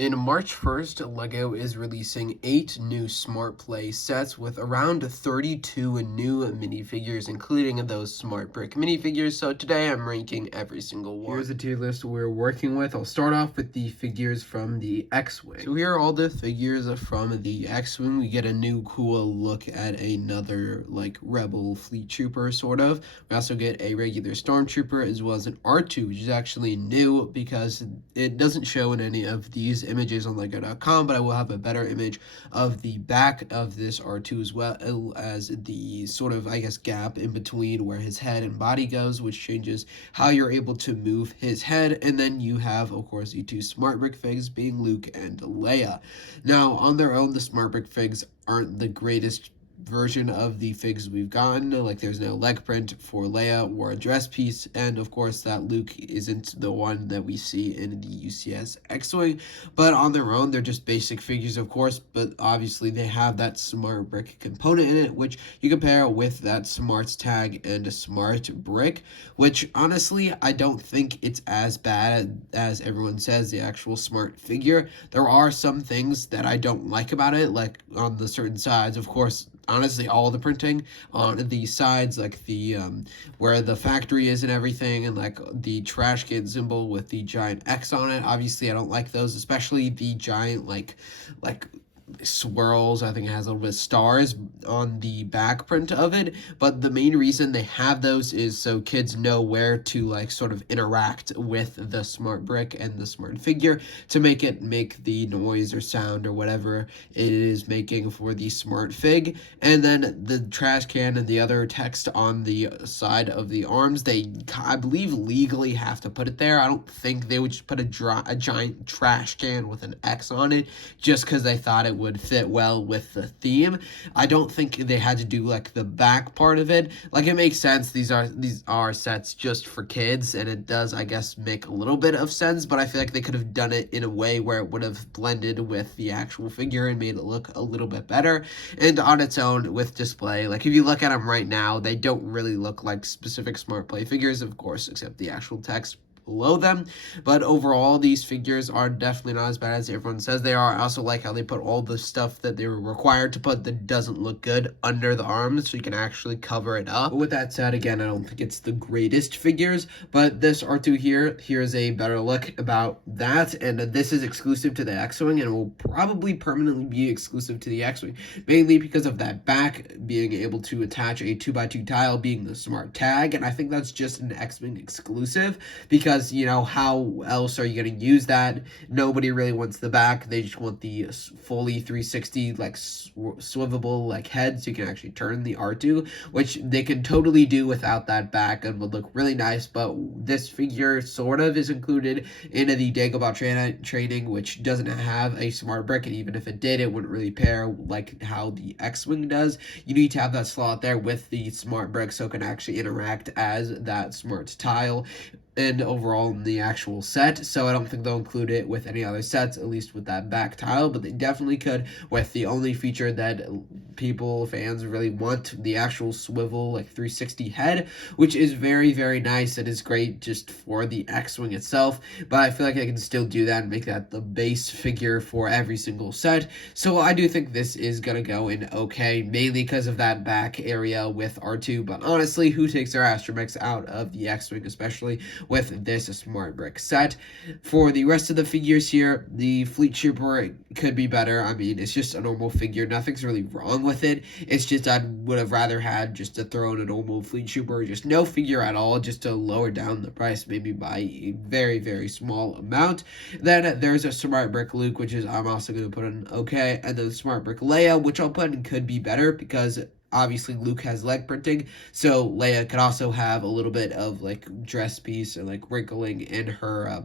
In March 1st, LEGO is releasing 8 new Smart Play sets with around 32 new minifigures, including those Smart Brick minifigures. So today I'm ranking every single one. Here's the tier list we're working with. I'll start off with the figures from the X-Wing. So here are all the figures from the X-Wing. We get a new cool look at another like Rebel Fleet Trooper sort of. We also get a regular Stormtrooper as well as an R2, which is actually new because it doesn't show in any of these images on lego.com, but I will have a better image of the back of this R2 as well as the sort of, I guess, gap in between where his head and body goes, which changes how you're able to move his head. And then you have, of course, the two Smart Brick figs being Luke and Leia. Now, on their own, the Smart Brick figs aren't the greatest version of the figs we've gotten. Like, there's no leg print for Leia or a dress piece, and of course that Luke isn't the one that we see in the UCS X-Wing, but on their own they're just basic figures, of course, but obviously they have that Smart Brick component in it, which you can pair with that Smarts tag and a Smart Brick, which honestly I don't think it's as bad as everyone says, the actual Smart figure. There are some things that I don't like about it, like on the certain sides, of course. Honestly, all the printing on the sides, like the where the factory is and everything, and like the trash can symbol with the giant X on it. Obviously, I don't like those, especially the giant like swirls. I think it has a little bit of stars on the back print of it, but the main reason they have those is so kids know where to like sort of interact with the Smart Brick and the Smart figure to make it make the noise or sound or whatever it is making for the Smart fig. And then the trash can and the other text on the side of the arms, they, I believe, legally have to put it there. I don't think they would just put a giant trash can with an X on it just because they thought it would fit well with the theme. I don't think they had to do like the back part of it. Like, it makes sense. These are sets just for kids, and it does, I guess, make a little bit of sense, but I feel like they could have done it in a way where it would have blended with the actual figure and made it look a little bit better. And on its own with display, like if you look at them right now, they don't really look like specific Smart Play figures, of course, except the actual text below them. But overall, these figures are definitely not as bad as everyone says they are. I also like how they put all the stuff that they were required to put that doesn't look good under the arms, so you can actually cover it up. But with that said, again, I don't think it's the greatest figures, but this R2 here's a better look about that, and this is exclusive to the X-Wing and will probably permanently be exclusive to the X-Wing, mainly because of that back being able to attach a 2x2 tile being the Smart tag, and I think that's just an X-Wing exclusive, because you know, how else are you going to use that? Nobody really wants the back. They just want the fully 360 like swivelable like head, so you can actually turn the R2, which they can totally do without that back and would look really nice. But this figure sort of is included in the Dagobah training, which doesn't have a Smart Brick, and even if it did, it wouldn't really pair like how the X-Wing does. You need to have that slot there with the Smart Brick so it can actually interact as that Smart tile and overall in the actual set. So I don't think they'll include it with any other sets, at least with that back tile, but they definitely could with the only feature that fans really want, the actual swivel like 360 head, which is very, very nice. It is great just for the X-Wing itself, but I feel like I can still do that and make that the base figure for every single set. So I do think this is gonna go in okay, mainly because of that back area with R2, but honestly, who takes their astromechs out of the X-Wing, especially with this Smart Brick set? For the rest of the figures here, the Fleet Trooper could be better. I mean, it's just a normal figure. Nothing's really wrong with it. It's just I would have rather had just to throw in a normal Fleet Trooper, just no figure at all, just to lower down the price maybe by a very, very small amount. Then there's a Smart Brick Luke, which is I'm also going to put in okay, and then Smart Brick Leia, which I'll put in could be better because obviously Luke has leg printing, so Leia could also have a little bit of like dress piece and like wrinkling in her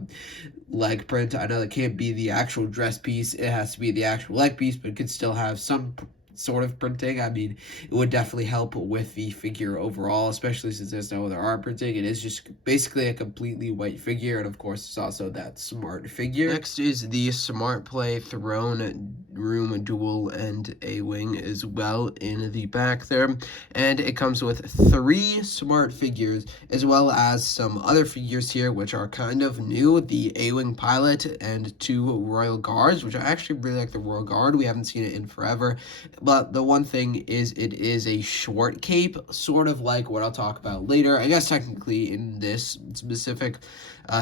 leg print. I know that can't be the actual dress piece, it has to be the actual leg piece, but it could still have some sort of printing, I mean, it would definitely help with the figure overall, especially since there's no other art printing. It is just basically a completely white figure, and of course, it's also that smart figure. Next is the Smart Play Throne Room Duel and A-Wing as well in the back there, and it comes with 3 smart figures as well as some other figures here which are kind of new, the A-Wing pilot and 2 Royal Guards, which I actually really like the Royal Guard. We haven't seen it in forever, but the one thing is it is a short cape, sort of like what I'll talk about later. I guess technically in this specific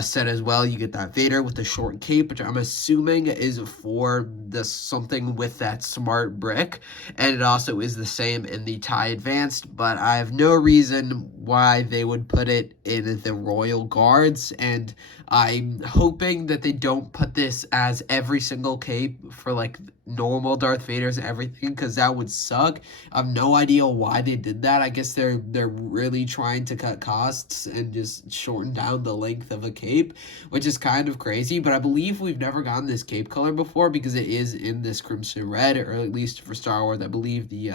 set as well, you get that Vader with the short cape, which I'm assuming is for the something with that smart brick, and it also is the same in the TIE Advanced, but I have no reason why they would put it in the Royal Guards, and I'm hoping that they don't put this as every single cape for like normal Darth Vader's and everything, because that would suck. I have no idea why they did that. I guess they're really trying to cut costs and just shorten down the length of a cape, which is kind of crazy, but I believe we've never gotten this cape color before because it is in this Crimson Red, or at least for Star Wars. I believe the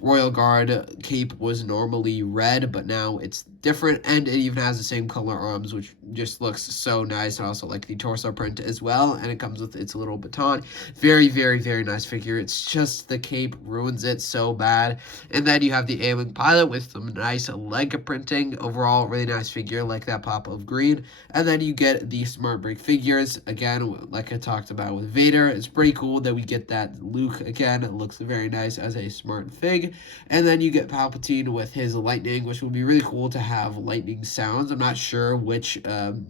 Royal Guard cape was normally red, but now it's different, and it even has the same color arms, which just looks so nice. I also like the torso print as well, and it comes with its little baton. Very, very, very nice figure. It's just the cape ruins it so bad. And then you have the A-Wing pilot with some nice leg printing. Overall, really nice figure, like that pop of green. And then you get the Smart Brick figures, again, like I talked about with Vader. It's pretty cool that we get that Luke again. It looks very nice as a smart fig. And then you get Palpatine with his lightning, which would be really cool to have lightning sounds. I'm not sure which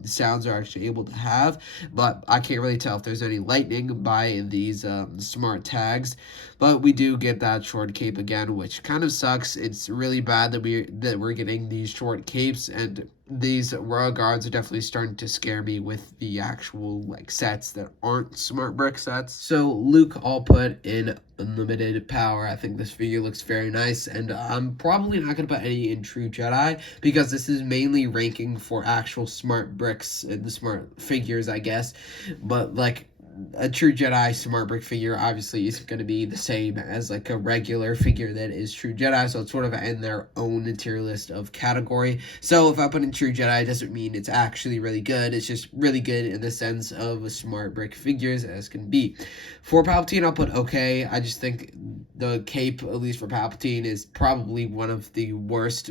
sounds are actually able to have, but I can't really tell if there's any lightning by these smart tags. But we do get that short cape again, which kind of sucks. It's really bad that we're getting these short capes, and these Royal Guards are definitely starting to scare me with the actual like sets that aren't smart brick sets. So Luke, I'll put in unlimited power. I think this figure looks very nice, and I'm probably not going to put any in True Jedi because this is mainly ranking for actual smart bricks and the smart figures, I guess. But like a True Jedi smart brick figure obviously isn't going to be the same as like a regular figure that is True Jedi, so it's sort of in their own tier list of category. So if I put in True Jedi, it doesn't mean it's actually really good. It's just really good in the sense of smart brick figures as can be. For Palpatine, I'll put okay. I just think the cape, at least for Palpatine, is probably one of the worst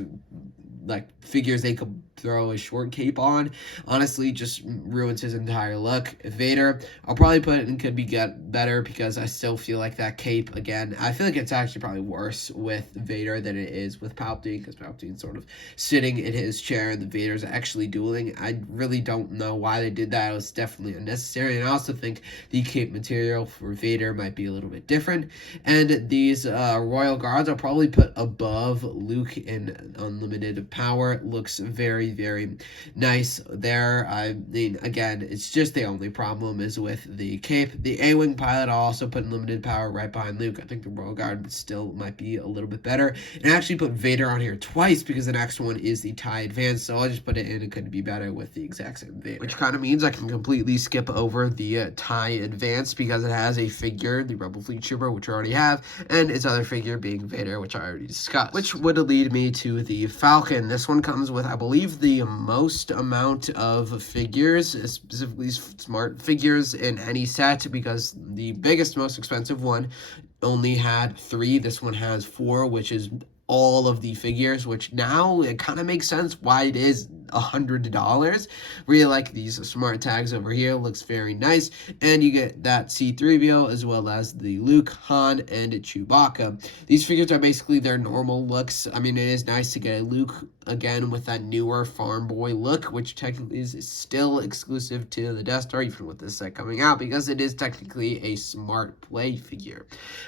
like figures they could throw a short cape on. Honestly, just ruins his entire look. Vader, I'll probably put it in could be get better because I still feel like that cape, again, I feel like it's actually probably worse with Vader than it is with Palpatine, because Palpatine's sort of sitting in his chair and the Vader's actually dueling. I really don't know why they did that. It was definitely unnecessary, and I also think the cape material for Vader might be a little bit different. And these Royal Guards I'll probably put above Luke in unlimited power. It looks very, very nice there. I mean, again, it's just the only problem is with the cape. The A-Wing pilot I'll also put in limited power right behind Luke. I think the Royal Guard still might be a little bit better. And I actually put Vader on here twice because the next one is the TIE Advanced, so I'll just put it in. It could be better with the exact same Vader. Which kind of means I can completely skip over the TIE Advanced because it has a figure, the Rebel Fleet Trooper, which I already have, and its other figure being Vader, which I already discussed. Which would lead me to the Falcon. This one comes with, I believe, the most amount of figures, specifically smart figures in any set, because the biggest, most expensive one only had 3. This one has 4, which is all of the figures, which now it kind of makes sense why it is $100. Really like these smart tags over here. Looks very nice. And you get that C-3PO as well as the Luke, Han, and Chewbacca. These figures are basically their normal looks. I mean, it is nice to get a Luke again with that newer farm boy look, which technically is still exclusive to the Death Star, even with this set coming out, because it is technically a smart play figure.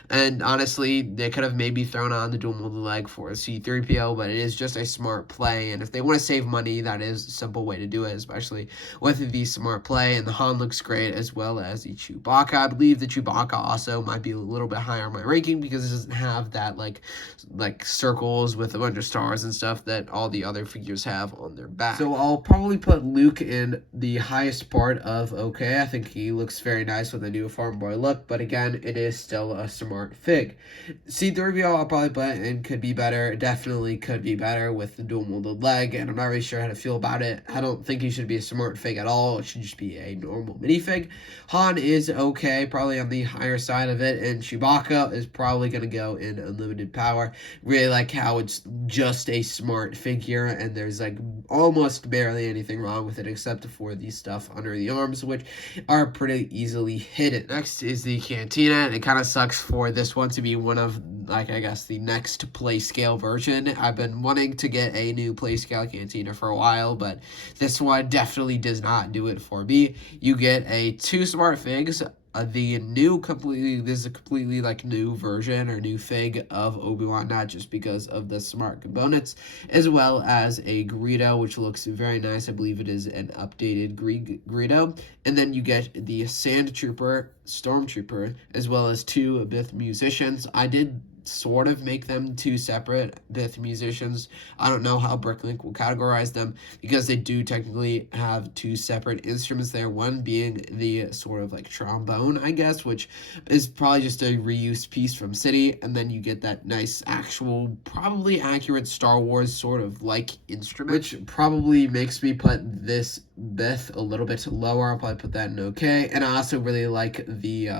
And honestly, they could have maybe thrown on the dual molded leg for a C-3PO, but it is just a smart play, and if they want to save money, that that is a simple way to do it, especially with the Smart Play, and the Han looks great, as well as the Chewbacca. I believe the Chewbacca also might be a little bit higher on my ranking because it doesn't have that like circles with a bunch of stars and stuff that all the other figures have on their back. So I'll probably put Luke in the highest part of okay. I think he looks very nice with a new farm boy look, but again, it is still a smart fig. C-3PO I'll probably put in could be better. Definitely could be better with the dual molded leg, and I'm not really sure how to feel about it. I don't think he should be a smart fig at all. It should just be a normal minifig. Han is okay, probably on the higher side of it, and Chewbacca is probably going to go in unlimited power. Really like how it's just a smart figure, and there's like almost barely anything wrong with it except for the stuff under the arms, which are pretty easily hidden. Next is the Cantina, and it kind of sucks for this one to be one of, like, I guess the next play scale version. I've been wanting to get a new play scale Cantina for a while, but this one definitely does not do it for me. You get a 2 smart figs, this is a completely like new version or new fig of Obi-Wan, not just because of the smart components, as well as a Greedo, which looks very nice. I believe it is an updated Greedo. And then you get the Sand Trooper, Stormtrooper, as well as 2 Bith musicians. I did sort of make them 2 separate Bith musicians. I don't know how Bricklink will categorize them because they do technically have 2 separate instruments there. One being the sort of like trombone, I guess, which is probably just a reused piece from City, and then you get that nice actual, probably accurate Star Wars sort of like instrument, which probably makes me put this Bith a little bit lower. I'll probably put that in okay. And I also really like the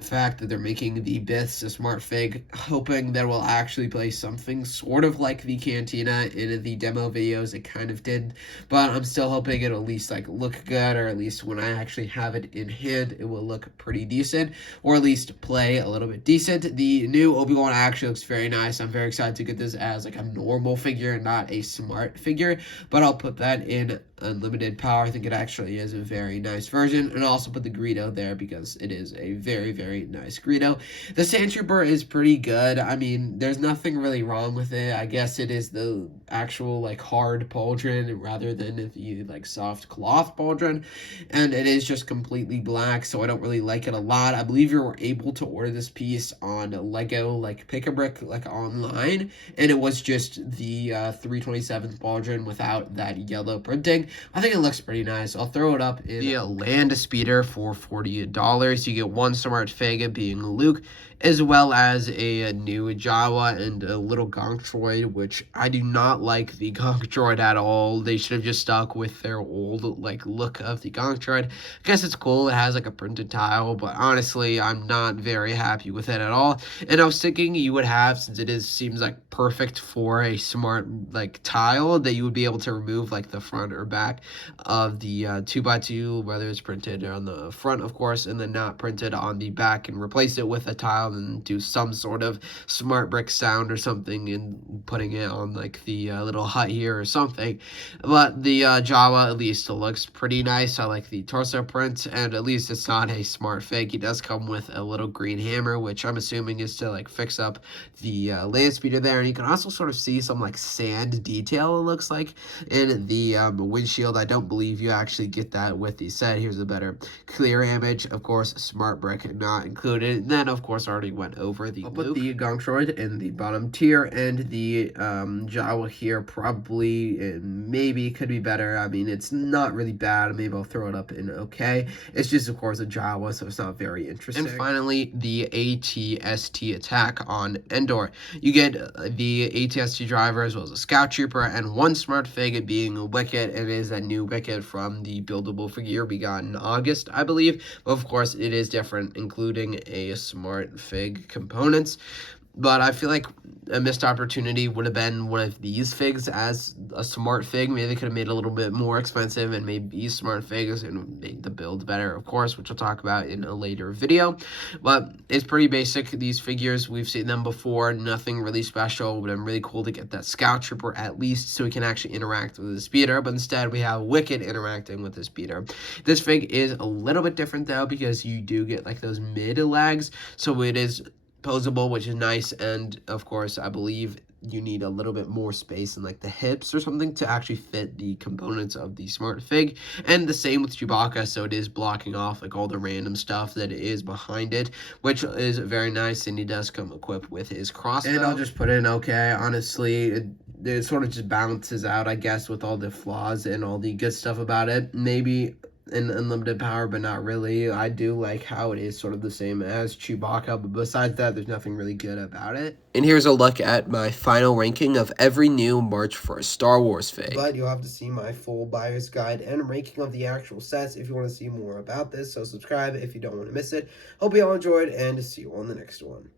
fact that they're making the Biths a smart fig, hoping that will actually play something sort of like the Cantina in the demo videos. It kind of did, but I'm still hoping it'll at least like look good, or at least when I actually have it in hand, it will look pretty decent, or at least play a little bit decent. The new Obi-Wan actually looks very nice. I'm very excited to get this as like a normal figure, not a smart figure, but I'll put that in unlimited power. I think it actually is a very nice version, and I'll also put the Greedo there because it is a very, very nice Greedo. The Sand Trooper is pretty good. I mean, there's nothing really wrong with it. I guess it is the actual like hard pauldron rather than the like soft cloth pauldron, and it is just completely black, so I don't really like it a lot. I believe you were able to order this piece on Lego like Pick-a-Brick like online, and it was just the 327th pauldron without that yellow printing. I think it looks pretty nice. I'll throw it up in the Land Speeder for $40. You get 1 smart fig being Luke, as well as a new Jawa and a little Gonk Droid, which I do not like the Gonk Droid at all. They should have just stuck with their old like look of the Gonk Droid. I guess it's cool. It has like a printed tile, but honestly, I'm not very happy with it at all. And I was thinking you would have, since it seems like perfect for a smart like tile, that you would be able to remove like the front or back of the 2x2, whether it's printed on the front, of course, and then not printed on the back, and replace it with a tile and do some sort of smart brick sound or something, and putting it on like the little hut here or something. But the Jawa at least looks pretty nice. I like the torso print, and at least it's not a smart fig. He does come with a little green hammer, which I'm assuming is to like fix up the land speeder there, and you can also sort of see some like sand detail, it looks like, in the windshield. I don't believe you actually get that with the set. Here's a better clear image. Of course, smart brick not included. And then of course already went over the Luke. I'll put the Gonk Droid in the bottom tier, and the Jawa here probably maybe could be better. I mean, it's not really bad. Maybe I'll throw it up in okay. It's just of course a Jawa, so it's not very interesting. And finally, the AT-ST attack on Endor. You get the AT-ST driver as well as a Scout Trooper, and 1 smart fig being Wicket. It is a new Wicket from the buildable figure we got in August, I believe. But of course, it is different, including a smart fig components. But I feel like a missed opportunity would have been one of these figs as a smart fig. Maybe they could have made it a little bit more expensive and made these smart figs and made the build better, of course, which I'll talk about in a later video. But it's pretty basic. These figures, we've seen them before. Nothing really special, but I'm really cool to get that Scout Trooper at least so he can actually interact with the speeder. But instead, we have Wicket interacting with the speeder. This fig is a little bit different, though, because you do get like those mid legs. So it is posable, which is nice, and of course I believe you need a little bit more space in like the hips or something to actually fit the components of the Smart Fig. And the same with Chewbacca, so it is blocking off like all the random stuff that is behind it, which is very nice. And he does come equipped with his crossbow. And I'll just put in, okay, honestly, it sort of just balances out, I guess, with all the flaws and all the good stuff about it. Maybe in unlimited power, but not really. I do like how it is sort of the same as Chewbacca, but besides that, there's nothing really good about it. And here's a look at my final ranking of every new March 1st Star Wars fig. But you'll have to see my full buyer's guide and ranking of the actual sets if you want to see more about this, so subscribe if you don't want to miss it. Hope you all enjoyed, and see you on the next one.